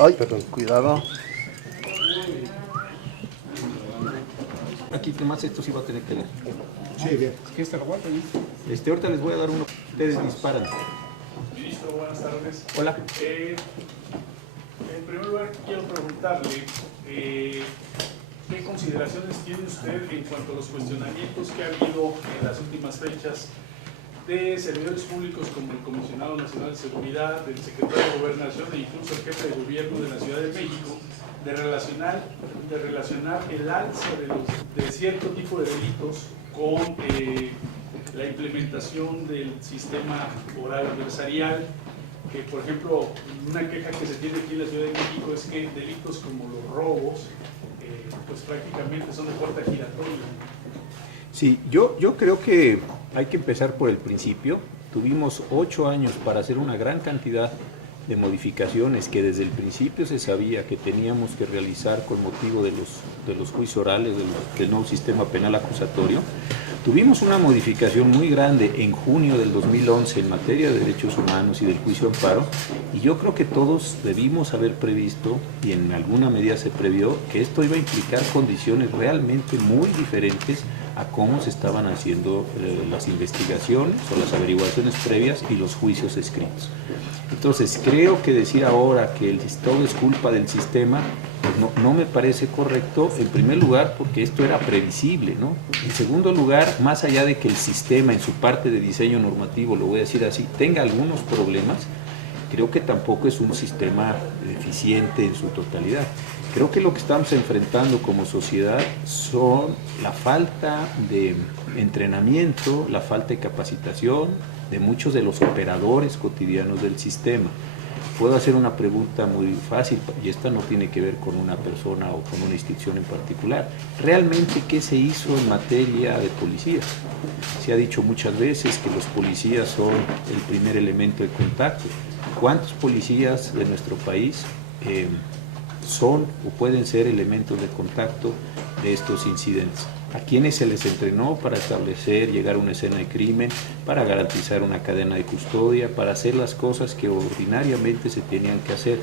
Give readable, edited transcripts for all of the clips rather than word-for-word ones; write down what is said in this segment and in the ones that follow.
Ay, perdón, cuidado. Aquí, más esto sí va a tener que leer. Sí, bien. ¿Qué está aguanta? Ahorita les voy a dar uno. Ustedes disparan. Ministro, buenas tardes. Hola. En primer lugar, quiero preguntarle qué consideraciones tiene usted en cuanto a los cuestionamientos que ha habido en las últimas fechas de servidores públicos como el Comisionado Nacional de Seguridad, del Secretario de Gobernación e incluso el Jefe de Gobierno de la Ciudad de México, de relacionar el alza de cierto tipo de delitos con la implementación del sistema oral adversarial, que por ejemplo una queja que se tiene aquí en la Ciudad de México es que delitos como los robos pues prácticamente son de puerta giratoria. Sí, yo creo que hay que empezar por el principio. Tuvimos 8 años para hacer una gran cantidad de modificaciones que desde el principio se sabía que teníamos que realizar con motivo de los juicios orales del nuevo sistema penal acusatorio. Tuvimos una modificación muy grande en junio del 2011 en materia de derechos humanos y del juicio de amparo, y yo creo que todos debimos haber previsto, y en alguna medida se previó, que esto iba a implicar condiciones realmente muy diferentes a cómo se estaban haciendo las investigaciones o las averiguaciones previas y los juicios escritos. Entonces, creo que decir ahora que todo es culpa del sistema, pues no me parece correcto, en primer lugar, porque esto era previsible, ¿no? En segundo lugar, más allá de que el sistema en su parte de diseño normativo, lo voy a decir así, tenga algunos problemas, creo que tampoco es un sistema eficiente en su totalidad. Creo que lo que estamos enfrentando como sociedad son la falta de entrenamiento, la falta de capacitación de muchos de los operadores cotidianos del sistema. Puedo hacer una pregunta muy fácil, y esta no tiene que ver con una persona o con una institución en particular. ¿Realmente qué se hizo en materia de policía? Se ha dicho muchas veces que los policías son el primer elemento de contacto. ¿Cuántos policías de nuestro país son o pueden ser elementos de contacto de estos incidentes? ¿A quiénes se les entrenó para establecer, llegar a una escena de crimen, para garantizar una cadena de custodia, para hacer las cosas que ordinariamente se tenían que hacer?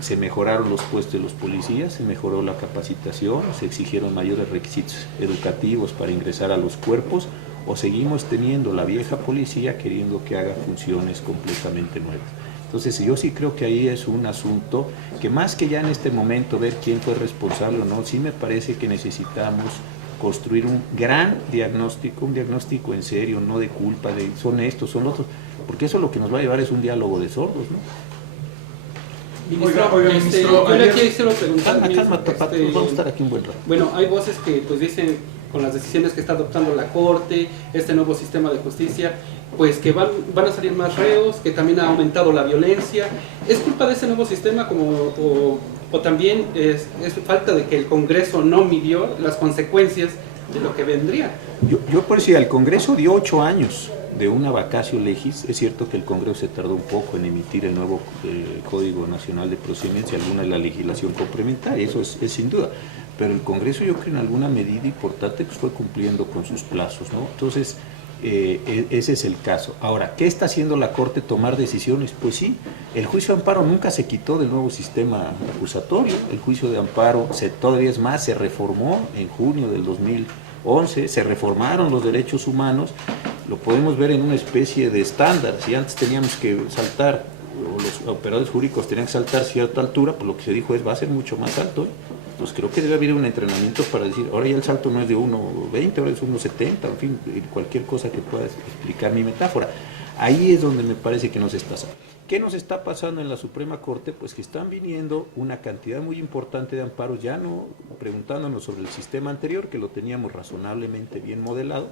Se mejoraron los puestos de los policías, se mejoró la capacitación, se exigieron mayores requisitos educativos para ingresar a los cuerpos, o seguimos teniendo la vieja policía queriendo que haga funciones completamente nuevas. Entonces yo sí creo que ahí es un asunto que, más que ya en este momento ver quién fue responsable o no, sí me parece que necesitamos construir un gran diagnóstico, un diagnóstico en serio, no de culpa, de son estos, son otros, porque eso lo que nos va a llevar es un diálogo de sordos, ¿no? Ministro, Ministro, yo le quiero preguntar. Calma, vamos a estar aquí un buen rato. Bueno, hay voces que pues dicen, con las decisiones que está adoptando la Corte, este nuevo sistema de justicia, pues que van a salir más reos, que también ha aumentado la violencia. ¿Es culpa de ese nuevo sistema o también es falta de que el Congreso no midió las consecuencias de lo que vendría? Yo por decir, el Congreso dio 8 años de una vacatio legis. Es cierto que el Congreso se tardó un poco en emitir el nuevo Código Nacional de Procedimientos y alguna de la legislación complementaria, eso es sin duda. Pero el Congreso, yo creo, en alguna medida importante pues fue cumpliendo con sus plazos, ¿no? Entonces, ese es el caso. Ahora, ¿qué está haciendo la Corte? Tomar decisiones. Pues sí, el juicio de amparo nunca se quitó del nuevo sistema acusatorio. El juicio de amparo todavía es más, se reformó en junio del 2011, se reformaron los derechos humanos. Lo podemos ver en una especie de estándar. Si antes teníamos que saltar, o los operadores jurídicos tenían que saltar cierta altura, pues lo que se dijo es va a ser mucho más alto, ¿eh? Pues creo que debe haber un entrenamiento para decir, ahora ya el salto no es de 1,20, ahora es 1,70, en fin, cualquier cosa que pueda explicar mi metáfora. Ahí es donde me parece que nos está pasando. ¿Qué nos está pasando en la Suprema Corte? Pues que están viniendo una cantidad muy importante de amparos, ya no preguntándonos sobre el sistema anterior, que lo teníamos razonablemente bien modelado,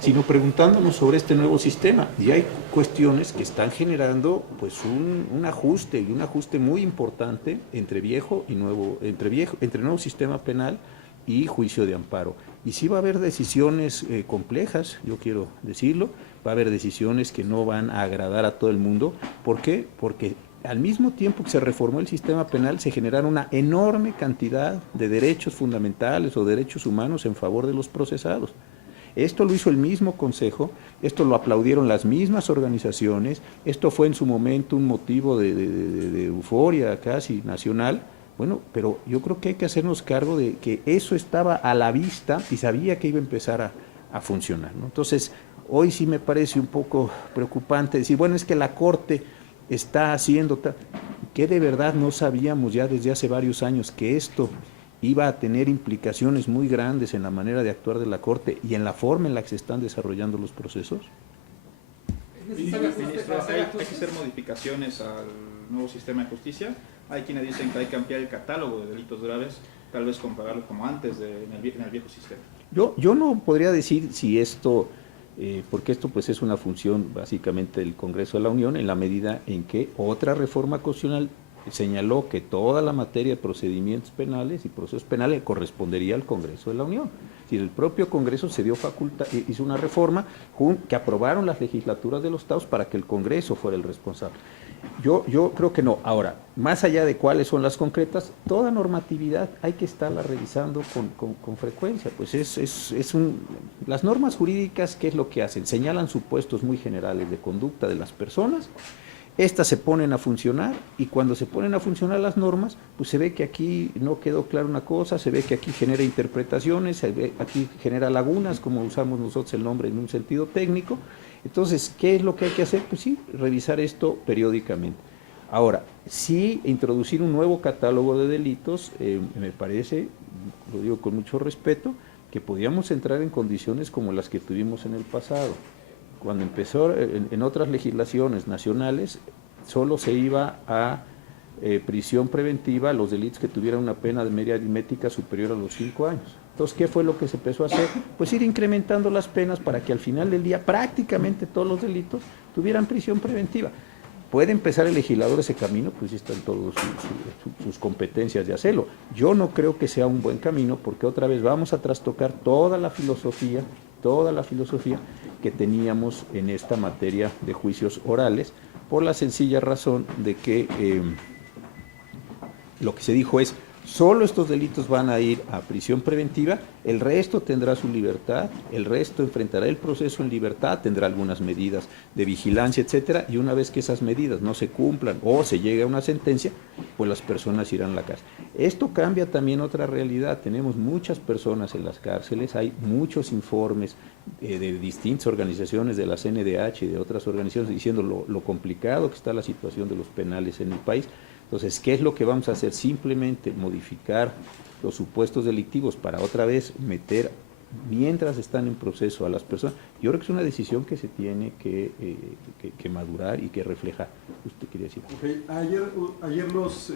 sino preguntándonos sobre este nuevo sistema. Y hay cuestiones que están generando pues un ajuste, y un ajuste muy importante entre viejo y nuevo, entre nuevo sistema penal y juicio de amparo. Y sí va a haber decisiones complejas, yo quiero decirlo, va a haber decisiones que no van a agradar a todo el mundo. ¿Por qué? Porque al mismo tiempo que se reformó el sistema penal, se generaron una enorme cantidad de derechos fundamentales o derechos humanos en favor de los procesados. Esto lo hizo el mismo Consejo, esto lo aplaudieron las mismas organizaciones, esto fue en su momento un motivo de euforia casi nacional. Bueno, pero yo creo que hay que hacernos cargo de que eso estaba a la vista y sabía que iba a empezar a funcionar, ¿no? Entonces, hoy sí me parece un poco preocupante decir, bueno, es que la Corte está haciendo que de verdad no sabíamos ya desde hace varios años que esto iba a tener implicaciones muy grandes en la manera de actuar de la Corte y en la forma en la que se están desarrollando los procesos. Ministro, hay que hacer modificaciones al nuevo sistema de justicia. Hay quienes dicen que hay que ampliar el catálogo de delitos graves, tal vez compararlo como antes en el viejo sistema. Yo no podría decir si esto, porque esto pues es una función básicamente del Congreso de la Unión, en la medida en que otra reforma constitucional señaló que toda la materia de procedimientos penales y procesos penales correspondería al Congreso de la Unión. Si el propio Congreso se dio facultad, hizo una reforma que aprobaron las legislaturas de los estados para que el Congreso fuera el responsable. Yo creo que no. Ahora, más allá de cuáles son las concretas, toda normatividad hay que estarla revisando con frecuencia. Pues las normas jurídicas, ¿qué es lo que hacen? Señalan supuestos muy generales de conducta de las personas. Estas se ponen a funcionar y cuando se ponen a funcionar las normas, pues se ve que aquí no quedó clara una cosa, se ve que aquí genera interpretaciones, se ve aquí genera lagunas, como usamos nosotros el nombre en un sentido técnico. Entonces, ¿qué es lo que hay que hacer? Pues sí, revisar esto periódicamente. Ahora, sí introducir un nuevo catálogo de delitos, me parece, lo digo con mucho respeto, que podíamos entrar en condiciones como las que tuvimos en el pasado. Cuando empezó en otras legislaciones nacionales, solo se iba a prisión preventiva los delitos que tuvieran una pena de media aritmética superior a los 5 años. Entonces, ¿qué fue lo que se empezó a hacer? Pues ir incrementando las penas para que al final del día prácticamente todos los delitos tuvieran prisión preventiva. ¿Puede empezar el legislador ese camino? Pues están todas sus competencias de hacerlo. Yo no creo que sea un buen camino porque otra vez vamos a trastocar toda la filosofía que teníamos en esta materia de juicios orales, por la sencilla razón de que lo que se dijo es, solo estos delitos van a ir a prisión preventiva, el resto tendrá su libertad, el resto enfrentará el proceso en libertad, tendrá algunas medidas de vigilancia, etcétera, y una vez que esas medidas no se cumplan o se llegue a una sentencia, pues las personas irán a la cárcel. Esto cambia también otra realidad, tenemos muchas personas en las cárceles, hay muchos informes de distintas organizaciones de la CNDH y de otras organizaciones diciendo lo complicado que está la situación de los penales en el país. Entonces, ¿qué es lo que vamos a hacer? Simplemente modificar los supuestos delictivos para otra vez meter, mientras están en proceso a las personas. Yo creo que es una decisión que se tiene que madurar y que reflejar. ¿Usted quería decir? Okay. Ayer las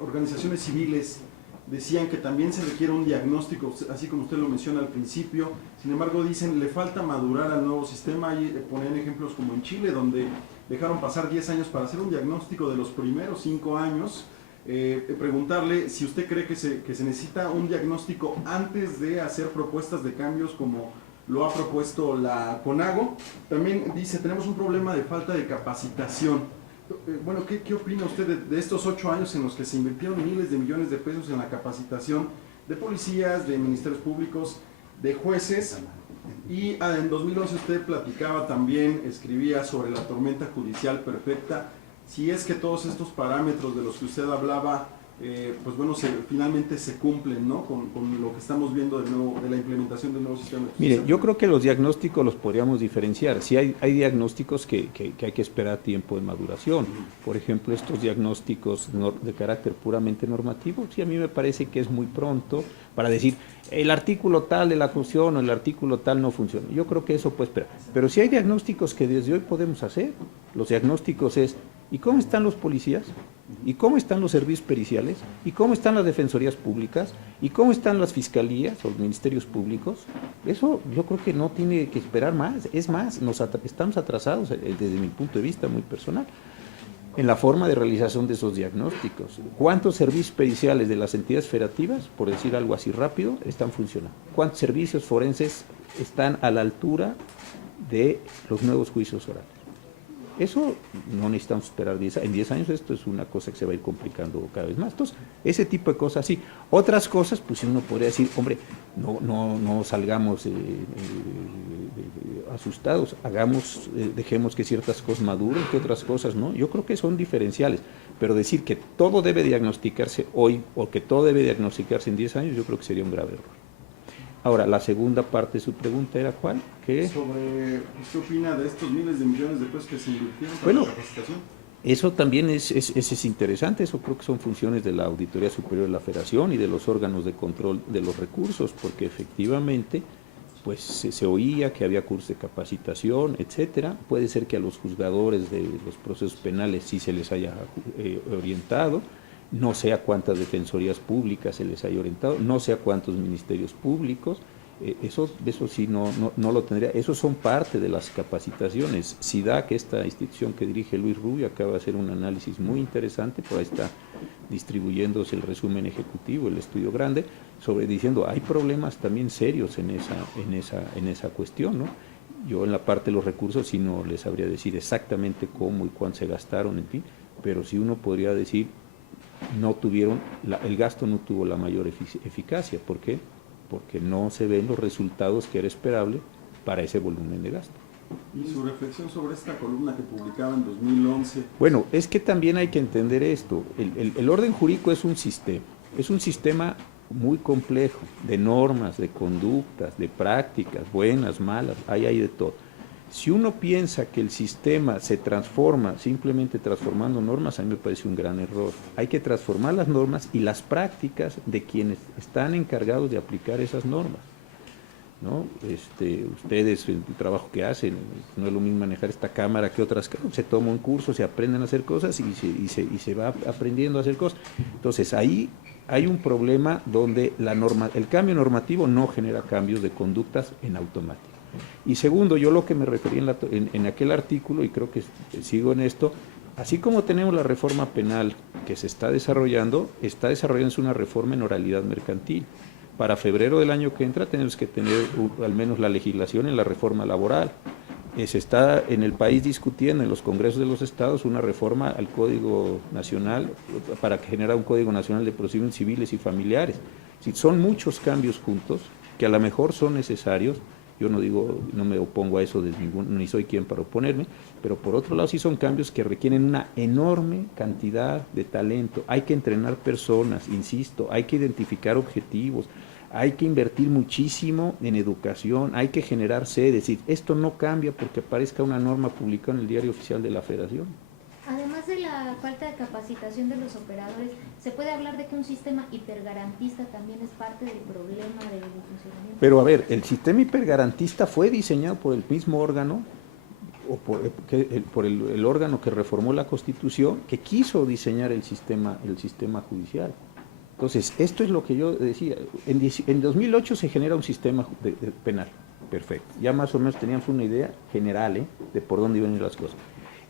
organizaciones civiles decían que también se requiere un diagnóstico, así como usted lo menciona al principio. Sin embargo, dicen, le falta madurar al nuevo sistema. Y ponen ejemplos como en Chile, donde dejaron pasar 10 años para hacer un diagnóstico de los primeros 5 años. Preguntarle si usted cree que se necesita un diagnóstico antes de hacer propuestas de cambios como lo ha propuesto la CONAGO. También dice, tenemos un problema de falta de capacitación. Bueno, ¿qué opina usted de estos 8 años en los que se invirtieron miles de millones de pesos en la capacitación de policías, de ministerios públicos, de jueces? Y en 2011 usted platicaba también, escribía sobre la tormenta judicial perfecta. Si es que todos estos parámetros de los que usted hablaba, pues bueno, finalmente se cumplen, ¿no? Con lo que estamos viendo de la implementación del nuevo sistema de justicia. Mire, yo creo que los diagnósticos los podríamos diferenciar. Sí hay diagnósticos que hay que esperar tiempo de maduración. Por ejemplo, estos diagnósticos de carácter puramente normativo, sí a mí me parece que es muy pronto para decir, el artículo tal de la Constitución o el artículo tal no funciona. Yo creo que eso puede esperar. Pero sí hay diagnósticos que desde hoy podemos hacer. Los diagnósticos es, ¿y cómo están los policías? ¿Y cómo están los servicios periciales? ¿Y cómo están las defensorías públicas? ¿Y cómo están las fiscalías o los ministerios públicos? Eso yo creo que no tiene que esperar más. Es más, estamos atrasados desde mi punto de vista muy personal en la forma de realización de esos diagnósticos. ¿Cuántos servicios periciales de las entidades federativas, por decir algo así rápido, están funcionando? ¿Cuántos servicios forenses están a la altura de los nuevos juicios orales? Eso no necesitamos esperar 10 años. En 10 años esto es una cosa que se va a ir complicando cada vez más. Entonces, ese tipo de cosas sí. Otras cosas, pues uno podría decir, hombre, no salgamos asustados, dejemos que ciertas cosas maduren, que otras cosas no. Yo creo que son diferenciales, pero decir que todo debe diagnosticarse hoy o que todo debe diagnosticarse en 10 años, yo creo que sería un grave error. Ahora, la segunda parte de su pregunta era ¿cuál? ¿Qué opina de estos miles de millones de pesos que se invirtieron para Bueno, la capacitación? Eso también es interesante, eso creo que son funciones de la Auditoría Superior de la Federación y de los órganos de control de los recursos, porque efectivamente pues se oía que había cursos de capacitación, etcétera. Puede ser que a los juzgadores de los procesos penales sí se les haya orientado, no sé a cuántas defensorías públicas se les haya orientado, no sé a cuántos ministerios públicos, eso sí no lo tendría. Esos son parte de las capacitaciones. SIDAC, esta institución que dirige Luis Rubio, acaba de hacer un análisis muy interesante, por ahí está distribuyéndose el resumen ejecutivo, el estudio grande, sobre diciendo hay problemas también serios en esa cuestión, ¿no? Yo en la parte de los recursos sí no les sabría decir exactamente cómo y cuánto se gastaron, en fin, pero sí uno podría decir el gasto no tuvo la mayor eficacia. ¿Por qué? Porque no se ven los resultados que era esperable para ese volumen de gasto. ¿Y su reflexión sobre esta columna que publicaba en 2011? Bueno, es que también hay que entender esto. El orden jurídico es un sistema muy complejo de normas, de conductas, de prácticas, buenas, malas, hay de todo. Si uno piensa que el sistema se transforma simplemente transformando normas, a mí me parece un gran error. Hay que transformar las normas y las prácticas de quienes están encargados de aplicar esas normas, ¿no? Ustedes, el trabajo que hacen, no es lo mismo manejar esta cámara que otras. Se toma un curso, se aprenden a hacer cosas y se va aprendiendo a hacer cosas. Entonces, ahí hay un problema donde el cambio normativo no genera cambios de conductas en automático. Y segundo, yo lo que me referí en aquel artículo, y creo que sigo en esto, así como tenemos la reforma penal que se está desarrollándose una reforma en oralidad mercantil. Para febrero del año que entra tenemos que tener al menos la legislación en la reforma laboral. Se está en el país discutiendo en los congresos de los estados una reforma al Código Nacional para generar un Código Nacional de Procedimientos Civiles y Familiares. Son muchos cambios juntos que a lo mejor son necesarios. Yo no me opongo a eso ni soy quien para oponerme, pero por otro lado sí son cambios que requieren una enorme cantidad de talento. Hay que entrenar personas, insisto, hay que identificar objetivos, hay que invertir muchísimo en educación, hay que generar sedes. Esto no cambia porque aparezca una norma publicada en el Diario Oficial de la Federación. Además de la falta de capacitación de los operadores, ¿se puede hablar de que un sistema hipergarantista también es parte del problema del funcionamiento? Pero a ver, el sistema hipergarantista fue diseñado por el mismo órgano, o por el órgano que reformó la Constitución, que quiso diseñar el sistema judicial. Entonces, esto es lo que yo decía. En 2008 se genera un sistema penal, perfecto. Ya más o menos teníamos una idea general de por dónde iban a ir las cosas.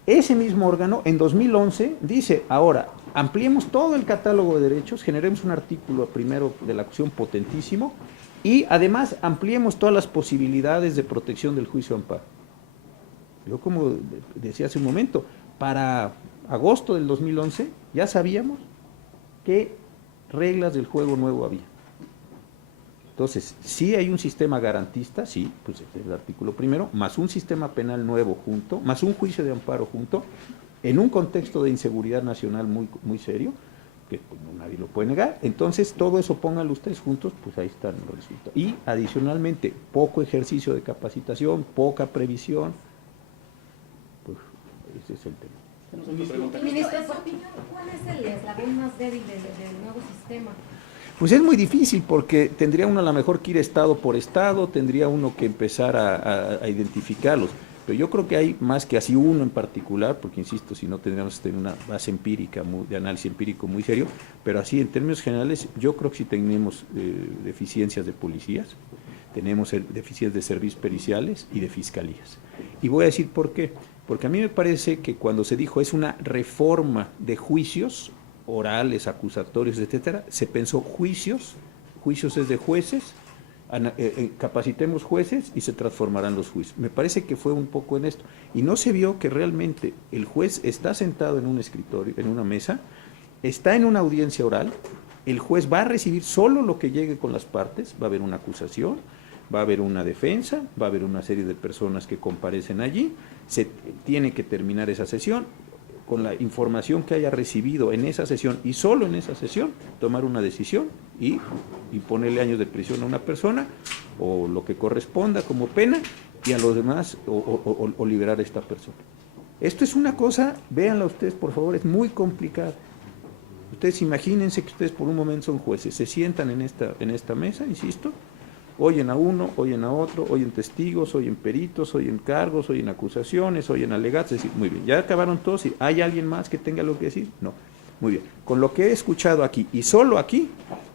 Ese mismo órgano, en 2011, dice, ahora, ampliemos todo el catálogo de derechos, generemos un artículo primero de la acción potentísimo, y además ampliemos todas las posibilidades de protección del juicio de amparo. Yo, como decía hace un momento, para agosto del 2011 ya sabíamos qué reglas del juego nuevo había. Entonces, sí hay un sistema garantista, sí, pues es el artículo primero, más un sistema penal nuevo junto, más un juicio de amparo junto, en un contexto de inseguridad nacional muy, muy serio, que pues, nadie lo puede negar. Entonces, todo eso pónganlo ustedes juntos, pues ahí están los resultados. Y adicionalmente, poco ejercicio de capacitación, poca previsión, pues ese es el tema. Ministro, ¿cuál es el eslabón más débil del nuevo sistema? Pues es muy difícil porque tendría uno a lo mejor que ir estado por estado, tendría uno que empezar a identificarlos. Pero yo creo que hay más que así uno en particular, porque insisto, si no tendríamos que tener una base empírica, de análisis empírico muy serio, pero así en términos generales yo creo que sí tenemos deficiencias de policías, tenemos deficiencias de servicios periciales y de fiscalías. Y voy a decir por qué. Porque a mí me parece que cuando se dijo es una reforma de juicios, orales, acusatorios, etcétera, se pensó juicios es de jueces capacitemos jueces y se transformarán los juicios. Me parece que fue un poco en esto. Y no se vio que realmente el juez está sentado en un escritorio, en una mesa, está en una audiencia oral, el juez va a recibir solo lo que llegue con las partes, va a haber una acusación, va a haber una defensa, va a haber una serie de personas que comparecen allí, se tiene que terminar esa sesión, con la información que haya recibido en esa sesión y solo en esa sesión, tomar una decisión y ponerle años de prisión a una persona o lo que corresponda como pena y a los demás o liberar a esta persona. Esto es una cosa, véanla ustedes por favor, es muy complicado. Ustedes imagínense que ustedes por un momento son jueces, se sientan en esta mesa, insisto, oyen a uno, oyen a otro, oyen testigos, oyen peritos, oyen cargos, oyen acusaciones, oyen alegatos, es decir, muy bien, ya acabaron todos, ¿y hay alguien más que tenga algo que decir? No, muy bien, con lo que he escuchado aquí, y solo aquí,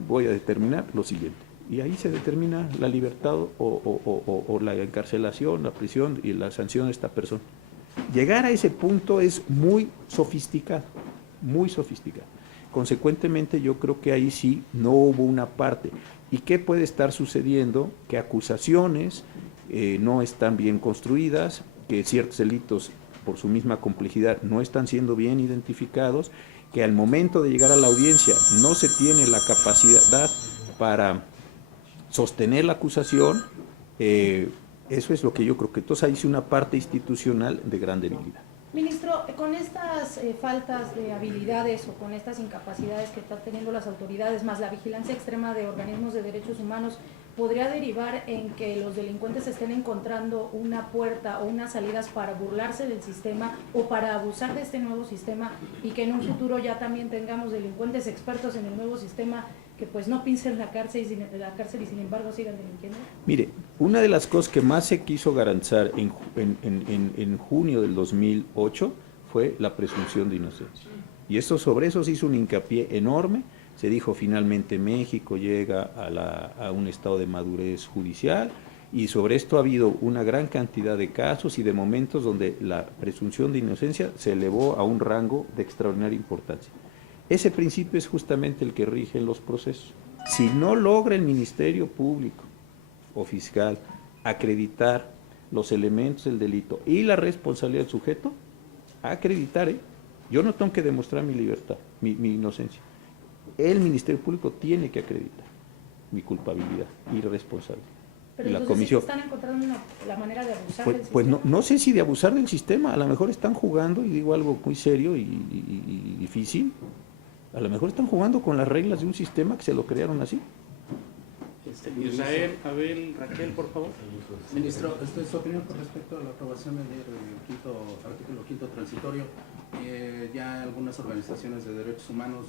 voy a determinar lo siguiente, y ahí se determina la libertad o la encarcelación, la prisión y la sanción de esta persona. Llegar a ese punto es muy sofisticado, muy sofisticado. Consecuentemente yo creo que ahí sí no hubo una parte. ¿Y qué puede estar sucediendo? Que acusaciones no están bien construidas, que ciertos delitos por su misma complejidad no están siendo bien identificados, que al momento de llegar a la audiencia no se tiene la capacidad para sostener la acusación. Eso es lo que yo creo que entonces hay una parte institucional de gran debilidad. Ministro, con estas faltas de habilidades o con estas incapacidades que están teniendo las autoridades, más la vigilancia extrema de organismos de derechos humanos, ¿podría derivar en que los delincuentes estén encontrando una puerta o unas salidas para burlarse del sistema o para abusar de este nuevo sistema y que en un futuro ya también tengamos delincuentes expertos en el nuevo sistema que pues no pinsen la cárcel y sin embargo sigan delinquiendo? Mire, una de las cosas que más se quiso garantizar en junio del 2008 fue la presunción de inocencia. Y sobre eso se hizo un hincapié enorme. Se dijo finalmente México llega a un estado de madurez judicial y sobre esto ha habido una gran cantidad de casos y de momentos donde la presunción de inocencia se elevó a un rango de extraordinaria importancia. Ese principio es justamente el que rige en los procesos. Si no logra el Ministerio Público o fiscal acreditar los elementos del delito y la responsabilidad del sujeto, acreditar, yo no tengo que demostrar mi libertad, mi inocencia. El Ministerio Público tiene que acreditar mi culpabilidad y responsabilidad. Pero y la entonces comisión. ¿están encontrando la manera de abusar del Pues sistema? no sé si de abusar del sistema, a lo mejor están jugando, y digo algo muy serio y difícil, a lo mejor están jugando con las reglas de un sistema que se lo crearon así. Israel, Abel, Raquel, por favor. Ministro, su opinión con respecto a la aprobación del artículo 5 transitorio. Ya algunas organizaciones de derechos humanos,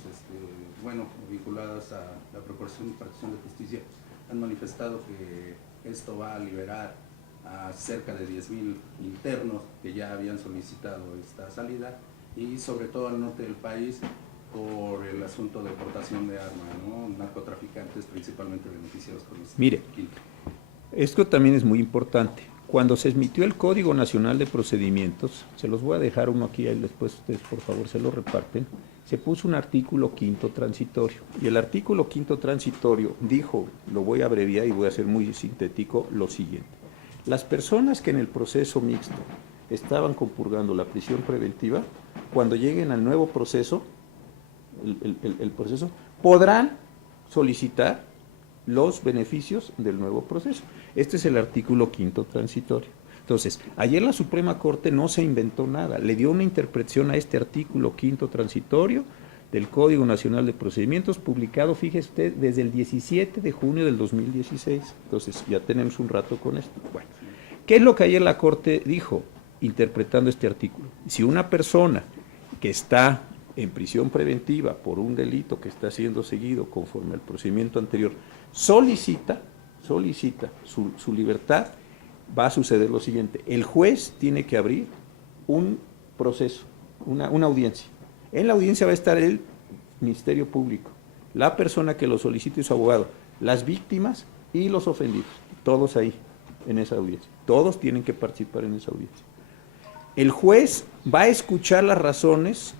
vinculadas a la Procuración y Impartición de Justicia, han manifestado que esto va a liberar a cerca de 10,000 internos que ya habían solicitado esta salida, y sobre todo al norte del país por el asunto de portación de armas, ¿no? Narcotraficantes principalmente beneficiados con este. Mire, esto también es muy importante. Cuando se emitió el Código Nacional de Procedimientos, se los voy a dejar uno aquí, ahí después ustedes por favor se lo reparten, se puso un artículo 5 transitorio. Y el artículo 5 transitorio dijo, lo voy a abreviar y voy a ser muy sintético, lo siguiente. Las personas que en el proceso mixto estaban compurgando la prisión preventiva, cuando lleguen al nuevo proceso, el proceso, podrán solicitar los beneficios del nuevo proceso. Este es el artículo 5 transitorio. Entonces, ayer la Suprema Corte no se inventó nada, le dio una interpretación a este artículo 5 transitorio del Código Nacional de Procedimientos, publicado, fíjese usted, desde el 17 de junio del 2016. Entonces, ya tenemos un rato con esto. Bueno, ¿qué es lo que ayer la Corte dijo, interpretando este artículo? Si una persona que está en prisión preventiva por un delito que está siendo seguido conforme al procedimiento anterior, solicita su libertad, va a suceder lo siguiente. El juez tiene que abrir un proceso, una audiencia. En la audiencia va a estar el Ministerio Público, la persona que lo solicite y su abogado, las víctimas y los ofendidos, todos ahí en esa audiencia. Todos tienen que participar en esa audiencia. El juez va a escuchar las razones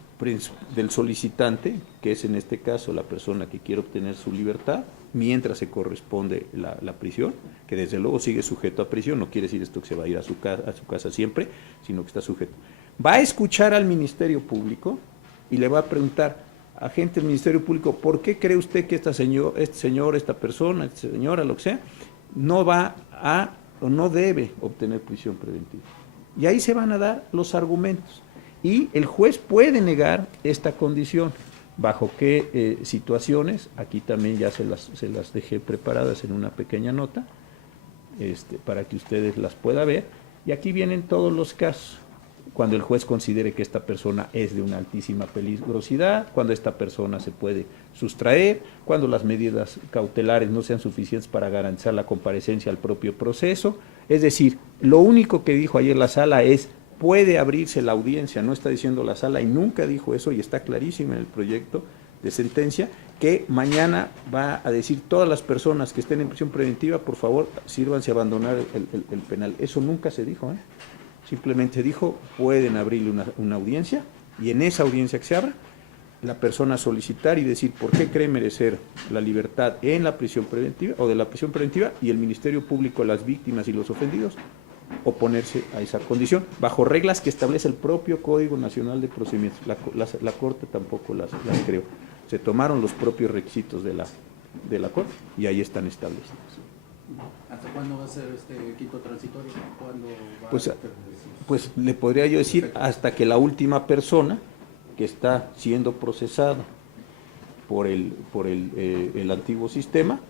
del solicitante, que es en este caso la persona que quiere obtener su libertad, mientras se corresponde la prisión, que desde luego sigue sujeto a prisión, no quiere decir esto que se va a ir a su casa siempre, sino que está sujeto. Va a escuchar al Ministerio Público y le va a preguntar, agente del Ministerio Público, ¿por qué cree usted que este señor, esta persona, esta señora, lo que sea, no va a o no debe obtener prisión preventiva? Y ahí se van a dar los argumentos. Y el juez puede negar esta condición. ¿Bajo qué situaciones? Aquí también ya se las dejé preparadas en una pequeña nota, para que ustedes las puedan ver. Y aquí vienen todos los casos. Cuando el juez considere que esta persona es de una altísima peligrosidad, cuando esta persona se puede sustraer, cuando las medidas cautelares no sean suficientes para garantizar la comparecencia al propio proceso. Es decir, lo único que dijo ayer la sala es, puede abrirse la audiencia, no está diciendo la sala, y nunca dijo eso, y está clarísimo en el proyecto de sentencia, que mañana va a decir todas las personas que estén en prisión preventiva, por favor, sírvanse a abandonar el penal. Eso nunca se dijo, Simplemente dijo, pueden abrirle una audiencia, y en esa audiencia que se abra, la persona solicitar y decir por qué cree merecer la libertad en la prisión preventiva o de la prisión preventiva, y el Ministerio Público, las víctimas y los ofendidos, oponerse a esa condición, bajo reglas que establece el propio Código Nacional de Procedimientos. La Corte tampoco las creó. Se tomaron los propios requisitos de la Corte y ahí están establecidos. ¿Hasta cuándo va a ser este quinto transitorio? ¿Cuándo va pues le podría yo decir hasta que la última persona que está siendo procesada por el antiguo sistema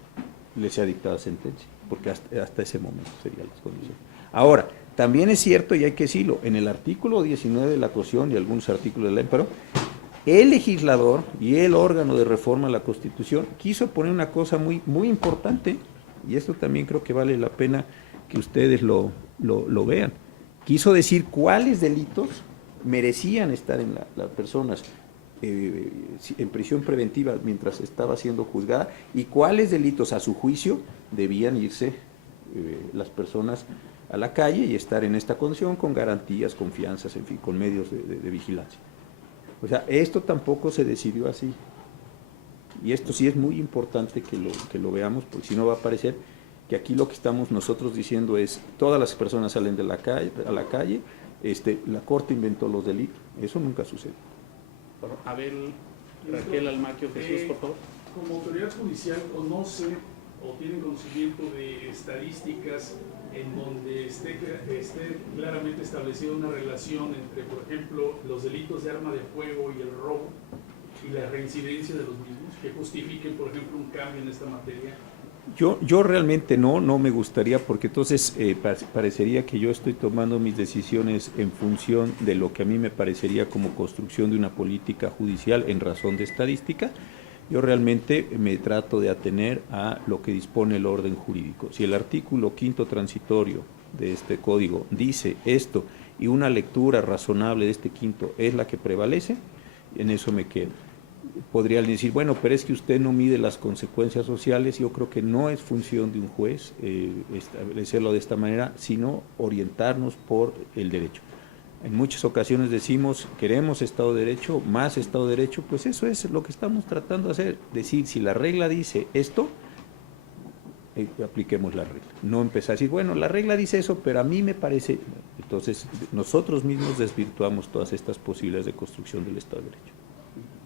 le sea dictada sentencia, porque hasta ese momento serían las condiciones. Ahora, también es cierto, y hay que decirlo, en el artículo 19 de la Constitución y algunos artículos de la ley, pero el legislador y el órgano de reforma a la Constitución quiso poner una cosa muy, muy importante, y esto también creo que vale la pena que ustedes lo vean. Quiso decir cuáles delitos merecían estar en las personas en prisión preventiva mientras estaba siendo juzgada, y cuáles delitos a su juicio debían irse las personas a la calle y estar en esta condición con garantías, confianzas, en fin, con medios de vigilancia. O sea, esto tampoco se decidió así. Y esto sí es muy importante que lo veamos, porque si no va a parecer que aquí lo que estamos nosotros diciendo es todas las personas salen a la calle, la Corte inventó los delitos. Eso nunca sucede. Abel, Raquel Almaquio, Jesús, por favor. Como autoridad judicial, ¿conoce o tienen conocimiento de estadísticas en donde esté claramente establecida una relación entre, por ejemplo, los delitos de arma de fuego y el robo y la reincidencia de los mismos, que justifiquen, por ejemplo, un cambio en esta materia? Yo realmente no me gustaría, porque entonces parecería que yo estoy tomando mis decisiones en función de lo que a mí me parecería como construcción de una política judicial en razón de estadística. Yo realmente me trato de atener a lo que dispone el orden jurídico. Si el artículo 5º transitorio de este código dice esto y una lectura razonable de este quinto es la que prevalece, en eso me quedo. Podrían decir, bueno, pero es que usted no mide las consecuencias sociales. Yo creo que no es función de un juez establecerlo de esta manera, sino orientarnos por el derecho. En muchas ocasiones decimos, queremos Estado de Derecho, más Estado de Derecho, pues eso es lo que estamos tratando de hacer. Decir, si la regla dice esto, apliquemos la regla. No empezar a decir, bueno, la regla dice eso, pero a mí me parece. Entonces, nosotros mismos desvirtuamos todas estas posibilidades de construcción del Estado de Derecho.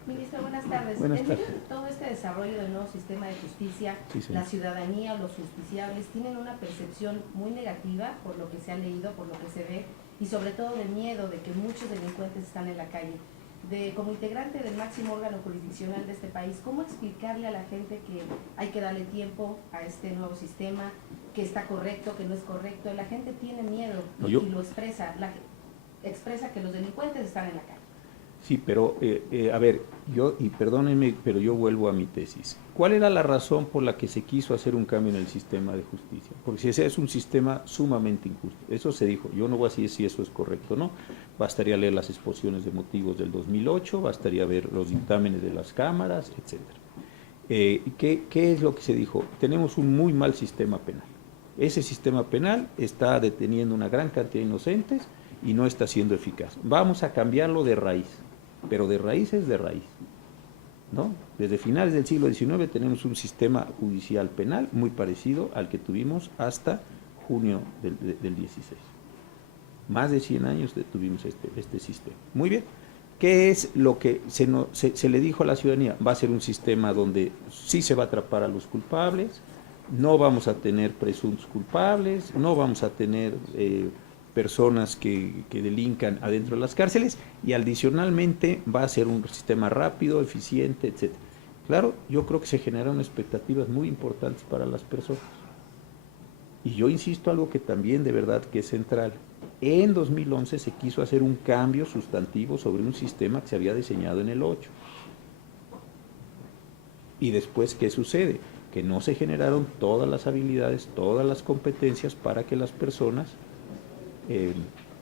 Ministro, buenas tardes. Buenas tardes. En todo este desarrollo del nuevo sistema de justicia, Sí, la ciudadanía o los justiciables tienen una percepción muy negativa por lo que se ha leído, por lo que se ve, y sobre todo de miedo de que muchos delincuentes están en la calle. Como integrante del máximo órgano jurisdiccional de este país, ¿cómo explicarle a la gente que hay que darle tiempo a este nuevo sistema, que está correcto, que no es correcto? La gente tiene miedo y lo expresa que los delincuentes están en la calle. Sí, pero a ver, perdónenme, pero yo vuelvo a mi tesis. ¿Cuál era la razón por la que se quiso hacer un cambio en el sistema de justicia? Porque ese es un sistema sumamente injusto. Eso se dijo. Yo no voy a decir si eso es correcto o no. Bastaría leer las exposiciones de motivos del 2008, bastaría ver los dictámenes de las cámaras, etc. ¿Qué es lo que se dijo? Tenemos un muy mal sistema penal. Ese sistema penal está deteniendo una gran cantidad de inocentes y no está siendo eficaz. Vamos a cambiarlo de raíz. Pero de raíz es de raíz. ¿no? Desde finales del siglo XIX tenemos un sistema judicial penal muy parecido al que tuvimos hasta junio del 16. Más de 100 años tuvimos este sistema. Muy bien. ¿Qué es lo que se le dijo a la ciudadanía? Va a ser un sistema donde sí se va a atrapar a los culpables, no vamos a tener presuntos culpables, no vamos a tener personas que delincan adentro de las cárceles, y adicionalmente va a ser un sistema rápido, eficiente, etc. Claro, yo creo que se generaron expectativas muy importantes para las personas. Y yo insisto algo que también de verdad que es central. En 2011 se quiso hacer un cambio sustantivo sobre un sistema que se había diseñado en el 8. Y después, ¿qué sucede? Que no se generaron todas las habilidades, todas las competencias para que las personas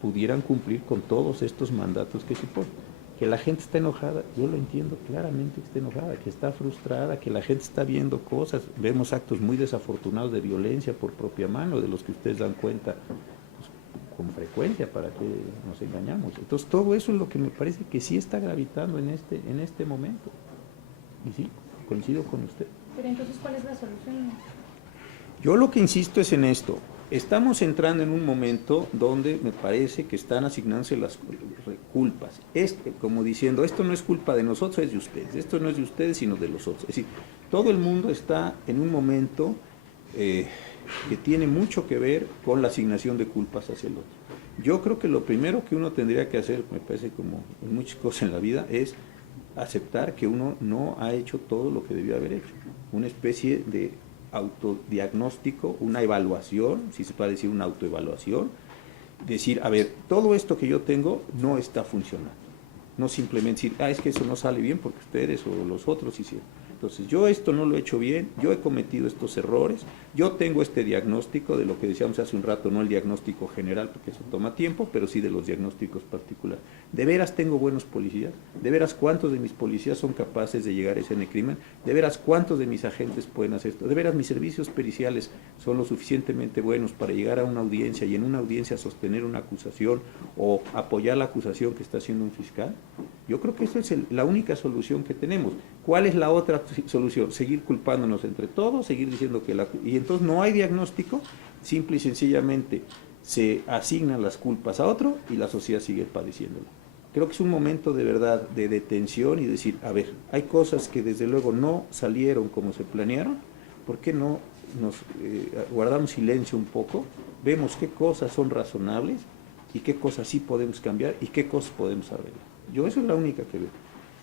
pudieran cumplir con todos estos mandatos que se ponen. Que la gente está enojada, yo lo entiendo claramente que está enojada, que está frustrada, que la gente está viendo cosas, vemos actos muy desafortunados de violencia por propia mano, de los que ustedes dan cuenta pues, con frecuencia, para que nos engañamos. Entonces todo eso es lo que me parece que sí está gravitando en este momento. Y sí, coincido con usted. Pero entonces, ¿cuál es la solución? Yo lo que insisto es en esto. Estamos entrando en un momento donde me parece que están asignándose las culpas. Como diciendo, esto no es culpa de nosotros, es de ustedes. Esto no es de ustedes, sino de los otros. Es decir, todo el mundo está en un momento que tiene mucho que ver con la asignación de culpas hacia el otro. Yo creo que lo primero que uno tendría que hacer, me parece como en muchas cosas en la vida, es aceptar que uno no ha hecho todo lo que debió haber hecho. Una especie de autodiagnóstico, una evaluación, si se puede decir una autoevaluación, decir, a ver, todo esto que yo tengo no está funcionando. No simplemente decir, es que eso no sale bien porque ustedes o los otros hicieron. Entonces, yo esto no lo he hecho bien, yo he cometido estos errores, yo tengo este diagnóstico de lo que decíamos hace un rato, no el diagnóstico general, porque eso toma tiempo, pero sí de los diagnósticos particulares. ¿De veras tengo buenos policías? ¿De veras cuántos de mis policías son capaces de llegar a escena de crimen? ¿De veras cuántos de mis agentes pueden hacer esto? ¿De veras mis servicios periciales son lo suficientemente buenos para llegar a una audiencia y en una audiencia sostener una acusación o apoyar la acusación que está haciendo un fiscal? Yo creo que esa es la única solución que tenemos. ¿Cuál es la otra solución? Seguir culpándonos entre todos, seguir diciendo que y entonces no hay diagnóstico, simple y sencillamente se asignan las culpas a otro y la sociedad sigue padeciéndolo. Creo que es un momento de verdad de detención y decir, a ver, hay cosas que desde luego no salieron como se planearon, ¿por qué no nos guardamos silencio un poco, vemos qué cosas son razonables y qué cosas sí podemos cambiar y qué cosas podemos arreglar? Yo eso es la única que veo.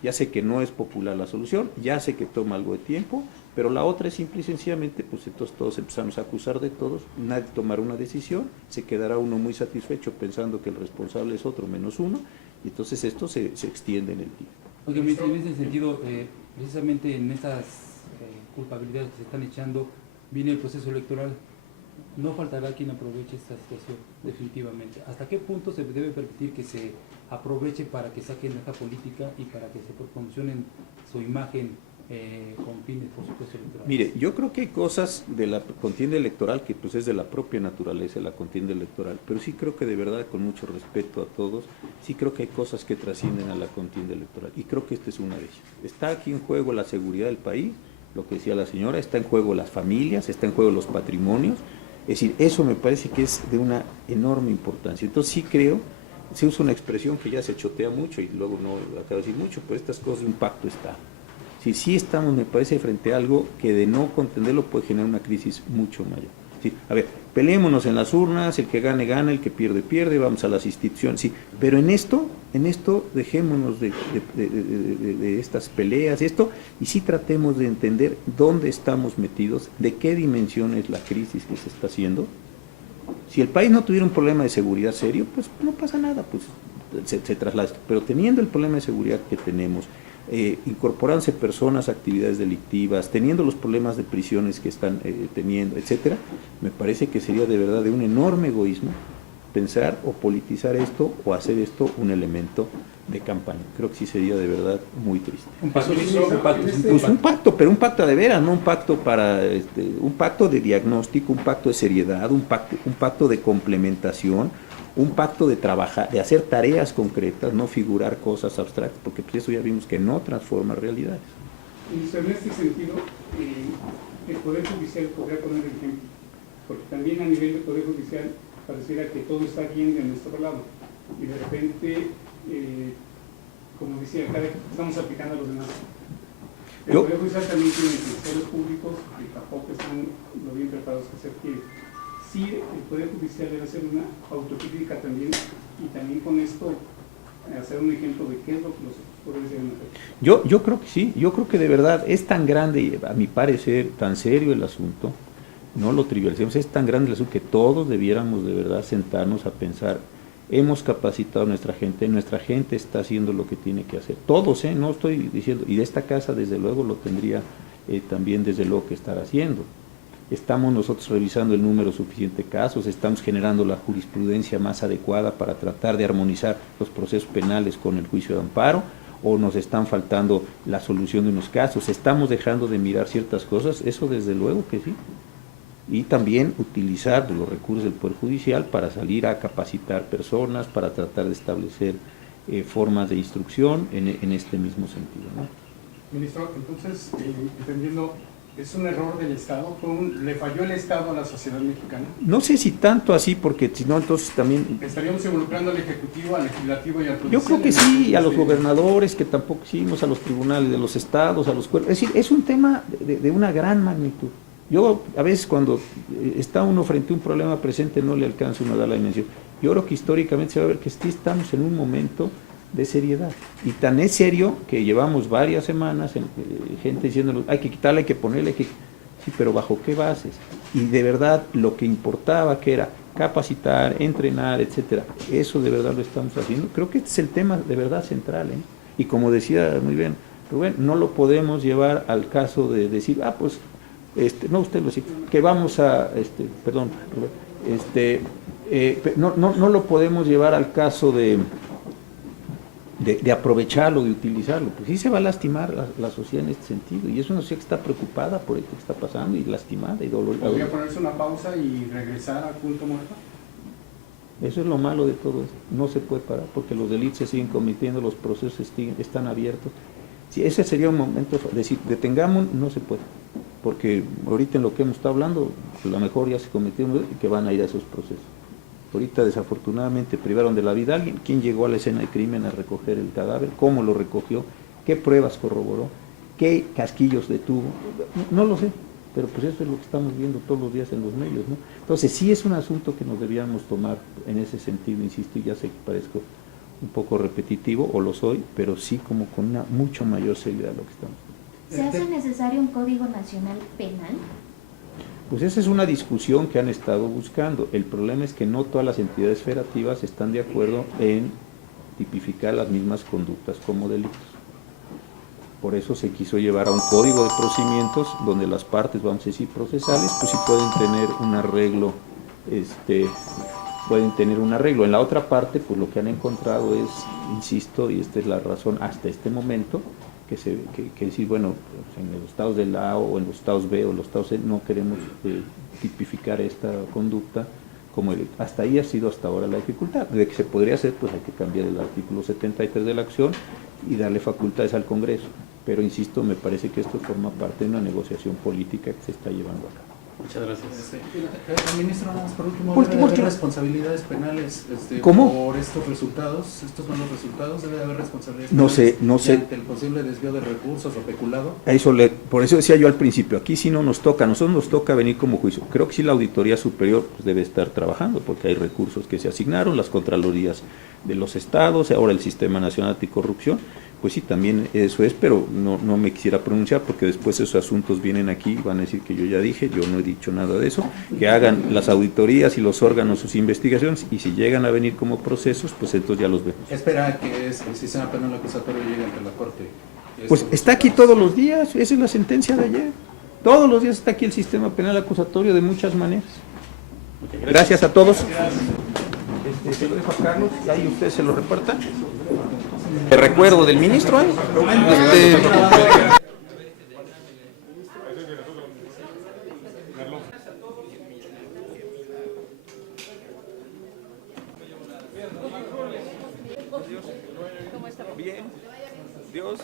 Ya sé que no es popular la solución, ya sé que toma algo de tiempo, pero la otra es simple y sencillamente, pues entonces todos empezamos a acusar de todos, nadie tomará una decisión, se quedará uno muy satisfecho pensando que el responsable es otro menos uno, y entonces esto se extiende en el tiempo. Oye, ministro, en ese sentido, precisamente en estas culpabilidades que se están echando, viene el proceso electoral. No faltará quien aproveche esta situación, definitivamente. ¿Hasta qué punto se debe permitir que se aproveche para que saquen esta política y para que se promocionen su imagen con fines, por supuesto, electorales? Mire, yo creo que hay cosas de la contienda electoral que pues es de la propia naturaleza de la contienda electoral, pero sí creo que de verdad, con mucho respeto a todos, sí creo que hay cosas que trascienden a la contienda electoral, y creo que esta es una de ellas. Está aquí en juego la seguridad del país, lo que decía la señora, está en juego las familias, está en juego los patrimonios. Es decir, eso me parece que es de una enorme importancia. Entonces sí creo, se usa una expresión que ya se chotea mucho y luego no acabo de decir mucho, pero estas cosas de un pacto está. Sí estamos, me parece, frente a algo que de no contenderlo puede generar una crisis mucho mayor. Sí, a ver, peleémonos en las urnas, el que gane, gana, el que pierde, pierde, vamos a las instituciones, sí, pero en esto dejémonos de estas peleas, y sí tratemos de entender dónde estamos metidos, de qué dimensión es la crisis que se está haciendo. Si el país no tuviera un problema de seguridad serio, pues no pasa nada, pues se traslada, pero teniendo el problema de seguridad que tenemos, incorporándose personas a actividades delictivas, teniendo los problemas de prisiones que están teniendo, etcétera, me parece que sería de verdad de un enorme egoísmo pensar o politizar esto o hacer esto un elemento de campaña. Creo que sí sería de verdad muy triste. Un pacto, pues un pacto, pero un pacto de veras, no un pacto para un pacto de diagnóstico, un pacto de seriedad, un pacto de complementación, un pacto de trabajar, de hacer tareas concretas, no figurar cosas abstractas, porque pues eso ya vimos que no transforma realidades. Ministro, en este sentido, el Poder Judicial podría poner el ejemplo, porque también a nivel del Poder Judicial pareciera que todo está bien de nuestro lado, y de repente, como decía, cada vez estamos aplicando a los demás. El Poder Judicial también tiene ministerios públicos que tampoco están lo bien preparados que se requiere. Sí, el Poder Judicial debe hacer una autocrítica también, y también con esto hacer un ejemplo de qué es lo que los poderes deben hacer. Yo creo que sí, yo creo que de verdad es tan grande, y a mi parecer, tan serio el asunto, no lo trivialicemos, es tan grande el asunto que todos debiéramos de verdad sentarnos a pensar, hemos capacitado a nuestra gente está haciendo lo que tiene que hacer, todos, no estoy diciendo, y de esta casa desde luego lo tendría también desde luego que estar haciendo. Estamos nosotros revisando el número suficiente de casos, estamos generando la jurisprudencia más adecuada para tratar de armonizar los procesos penales con el juicio de amparo, o nos están faltando la solución de unos casos, estamos dejando de mirar ciertas cosas, eso desde luego que sí. Y también utilizar los recursos del Poder Judicial para salir a capacitar personas, para tratar de establecer formas de instrucción en este mismo sentido, ¿no? Ministro, entonces, entendiendo, ¿es un error del Estado? ¿Le falló el Estado a la sociedad mexicana? No sé si tanto así, porque si no, entonces también... ¿Estaríamos involucrando al Ejecutivo, al Legislativo y al Judicial? Yo creo que sí, a los gobernadores, que tampoco hicimos, a los tribunales de los estados, a los cuerpos. Es decir, es un tema de una gran magnitud. Yo, a veces, cuando está uno frente a un problema presente, no le alcanza uno a dar la dimensión. Yo creo que históricamente se va a ver que sí estamos en un momento de seriedad. Y tan es serio que llevamos varias semanas, gente diciéndonos, hay que quitarle, hay que ponerle, sí, pero ¿bajo qué bases? Y de verdad, lo que importaba, que era capacitar, entrenar, etcétera, eso de verdad lo estamos haciendo. Creo que este es el tema de verdad central, ¿eh? Y como decía muy bien Rubén, no lo podemos llevar al caso de decir, pues, no, usted lo dice, que vamos a, perdón, Rubén, no lo podemos llevar al caso de aprovecharlo, de utilizarlo, porque sí se va a lastimar la sociedad en este sentido, y es una sociedad que está preocupada por esto que está pasando, y lastimada y dolorida. ¿Podría ponerse una pausa y regresar al punto muerto? Eso es lo malo de todo esto, no se puede parar, porque los delitos se siguen cometiendo, los procesos están abiertos. Si ese sería un momento, decir, detengamos, no se puede, porque ahorita en lo que hemos estado hablando, a lo mejor ya se cometieron y que van a ir a esos procesos. Ahorita desafortunadamente privaron de la vida a alguien. ¿Quién llegó a la escena de crimen a recoger el cadáver? ¿Cómo lo recogió? ¿Qué pruebas corroboró? ¿Qué casquillos detuvo? No lo sé, pero pues eso es lo que estamos viendo todos los días en los medios, ¿no? Entonces sí es un asunto que nos debíamos tomar en ese sentido, insisto, y ya sé que parezco un poco repetitivo, o lo soy, pero sí como con una mucho mayor seriedad lo que estamos viendo. ¿Se hace necesario un Código Nacional Penal? Pues esa es una discusión que han estado buscando. El problema es que no todas las entidades federativas están de acuerdo en tipificar las mismas conductas como delitos. Por eso se quiso llevar a un código de procedimientos donde las partes, vamos a decir, procesales, pues sí pueden tener un arreglo, En la otra parte, pues lo que han encontrado es, insisto, y esta es la razón hasta este momento, que decir, bueno, en los estados del A o en los estados B o los estados C no queremos tipificar esta conducta como hasta ahí ha sido hasta ahora la dificultad. De que se podría hacer, pues hay que cambiar el artículo 73 de la acción y darle facultades al Congreso. Pero insisto, me parece que esto forma parte de una negociación política que se está llevando a cabo. Muchas gracias. Ministro, nada más por último, ¿debe haber responsabilidades penales ¿Cómo? por estos resultados? ¿Estos son los resultados? ¿Debe haber responsabilidades penales? No sé. ¿Ante el posible desvío de recursos o peculado? Por eso decía yo al principio, aquí sí no nos toca, a nosotros nos toca venir como juicio. Creo que sí la Auditoría Superior pues, debe estar trabajando, porque hay recursos que se asignaron, las Contralorías de los estados, ahora el Sistema Nacional Anticorrupción. Pues sí, también eso es, pero no me quisiera pronunciar porque después esos asuntos vienen aquí y van a decir que yo ya dije, yo no he dicho nada de eso, que hagan las auditorías y los órganos sus investigaciones y si llegan a venir como procesos, pues entonces ya los vemos. Espera que el sistema penal acusatorio llegue ante la Corte. Pues está aquí todos los días, esa es la sentencia de ayer. Todos los días está aquí el sistema penal acusatorio de muchas maneras. Gracias a todos. Se lo dejo a Carlos y ahí ustedes se lo repartan. Te recuerdo del ministro, Bien, Dios.